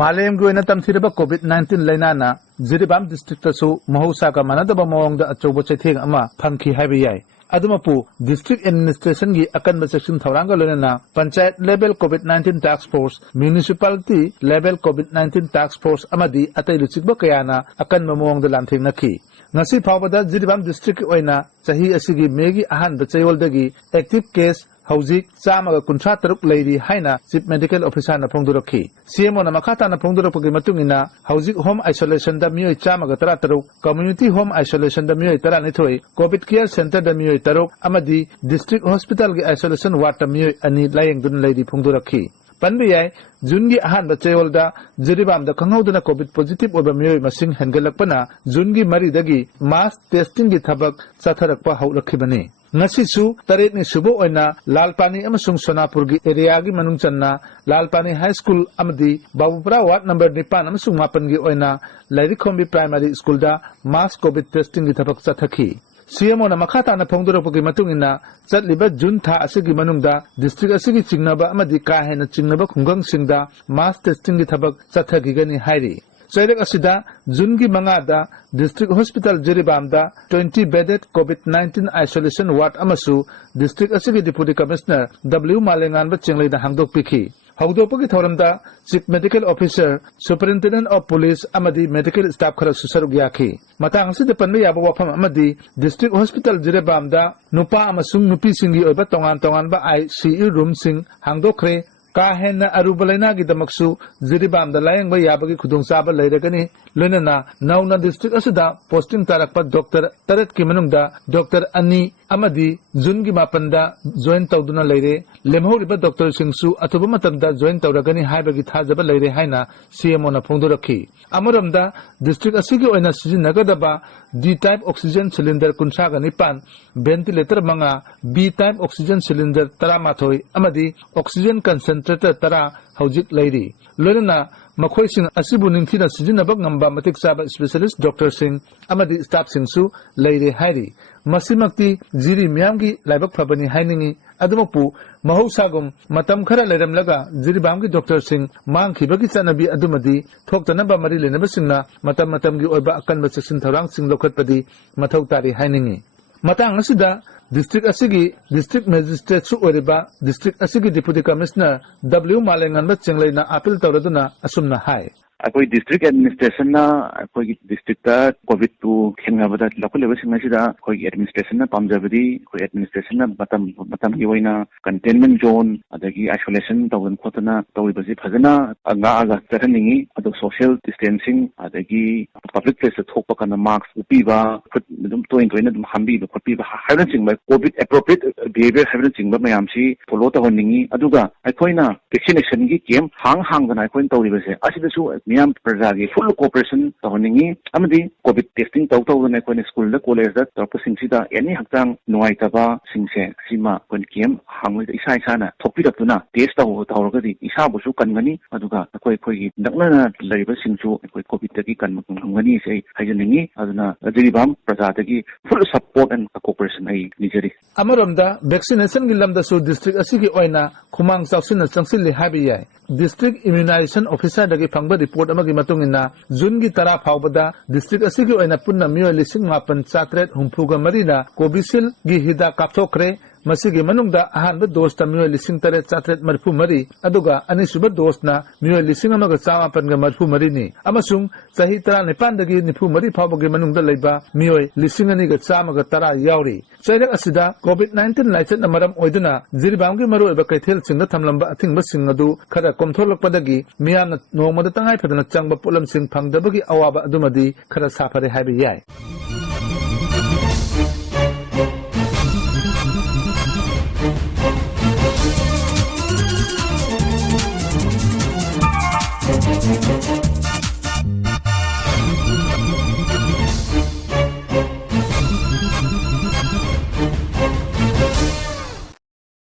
मालेम Guyana तमथिरबा कोविड-19 लाइनाना जिरिबाम डिस्ट्रिक्टसु महौसाका मानदबा मवंगदा अचौबा चैथेंग अमा फंखी highway याय अदुमपु district administration की अकन सेक्शन थौरांग लोनना पंचायत लेवल कोविड-19 टास्क फोर्स म्युनिसिपालिटी लेवल कोविड-19 टास्क फोर्स अमदी अतै लुचिकबा कयाना अकन मवंगदा लांथेंगनखी ngasi phawbada Jiribam district oina chahi asigi megi ahan bachayolda active case hauzik chamaga kunthra taruk leiri haina chief medical officer na phongdurokhi CMO na makhata na phongdurokgi matungina hauzik home isolation da mioi chamaga tara taruk community home isolation da mioi tara nithoi covid care center da mioi taruk amadi district hospital gi isolation ward da mioi ani layeng dun leiri phongdurokhi Panbiyai, Jungi Ahan Bachayolda, Jiribam the Kangaudana COVID positive over Mui Masing Hengalapana, Jungi Maridagi, mass testing the tabak, Satarakpa Haulakibani. Nasisu, Taretni Subo Oina, Lalpani Amasung Sonapurgi, Eriagi Manungchana, Lalpani High School Amadi, Babupra Wat number Nipan Amasung Mapangi Oina, Larikombi Primary School da, mass COVID testing the tabak Sataki. CMO na makata na phongdorokgi matungina chatliba June tha asigi manungda district asigi chingnaba amadi ka hena chingnaba khunggang singda mass testing gi thabak chathagigani hairi chairek asida June gi mangada district hospital Jiribam da 20 bedded COVID-19 isolation ward amasu district asigi deputy commissioner W Malengan ba chinglei da hangdok pikhi Haudopogi Thoramda, Chief Medical Officer, Superintendent of Police, Amadi, Medical Staff Kara Susarugyaki. Matang si Depanme Yabawapam Amadi, District Hospital Jiribam da, Nupa Amasung Nupi Singi Oba Tongan ba ICU room sing, Hangdokre, Kahen na Arubalena Gidamaksu, Jiribam da Layang ba Yabagi Kudung Saba Lairagani, Lunana, Nauna District Asida, Posting Tarakpa Dr. Taret Kimanungda, Dr. Ani, Amadi, Zungi Mapanda, Join Tauduna Laire, Lemho Riba Dr. Singsu, Atubumatamda, Join Tauragani Haibagi Tazaba Laire Haina, CMO na Pongdoraki. Amuramda, District Asigi Oina Sijin Nagadaba, D-type oxygen cylinder Kunsaga Nipan, ventilator Manga, B-type oxygen cylinder Taramatoi, Amadi, oxygen concentrator Tara, Haujik Lady. Lorena, Makoy Sing Asibu Nintina Sijinabag Namba Matik Saba Specialist Dr. Singh, Amadi Staff Singsu, Lady Hairi. Masimakti, Jiri Miamgi, Labak Pabani Hainingi, Adamopu, Mahosagum, Matam Kara Ledam Laga, Jiribamgi Dr. Singh, Manki Bakisanabi Adumadi, Tokta Namba Marili Nebasingna, Matam Matamgi Oba Akan Section Tarang Sing Lokatpadi, Matautari Hainingi. Matang Asida, District Asigi, District Magistrate Su Oriba, District Asigi Deputy Commissioner, W Malengan Chenglena Apil Tauraduna, Asumna High. Akoi district administration na akoi district ta covid tu khenga local level singa sida akoi administration na pamjabadi akoi administration na matam hi oina containment zone adagi isolation tawon khotana tawibasi phajana anga aga charaningi ado social distancing adagi public place thokpa kana marks upiba dum toin dum hambi khotpi ba haibna chingba covid appropriate behavior haibna chingba mayam si follow tawoningi aduga akoina vaccination gi kem hang dana akoin tawibase asida su Miam Prajagi full cooperation Toningi, Amadi, COVID testing Toto when I went to school, the college that Dr. Singsida, any Haktang, Noaitaba, Singse, Sima, when Kim, hung with Isai Sana, Topita Tuna, taste of Tauragadi, Isabusu Kangani, Aduga, a Koi, Dagana, Labor Singsu, COVID Taki Kangani, say, Hajaningi, Adana, Jiribam, Prajatagi, full support and cooperation, Nigeri. Amaramda, vaccination Gilamda Su District Asigi Oina, Kumang Southern Sangsili Habiya, District Immunization Officer Dagi Pangba report amagi matungina, Jungi Tara Paubada, District Asigi Oina Puna Mio Lising Mapan Satret, Humpuga Marina, Kobisil, Gihida Kaptokre, Masigi Manungda, Ahan the Dosta Mio Lising Taret Satret Marfu Mari, Aduga, Anisuba Dostna, Mio Lising Amagasama Panga Marfu Marini, Amasung, Sahitra Nepandagi Nipu Mari Paubagi Manungda Leba, Mio Lisingani Gatsama Tara Yauri. Chayrak Asida, COVID-19 License Namaram Oiduna, Ziribangi Maru Ebakatil Sing the Tamlamba, I think Basingadu, Kara Komtolok Padagi, Miana, no Madatangai Padana Changba Pulam Sing Pang Dabagi Awaba Adumadi, Kara Safari Habi Yai.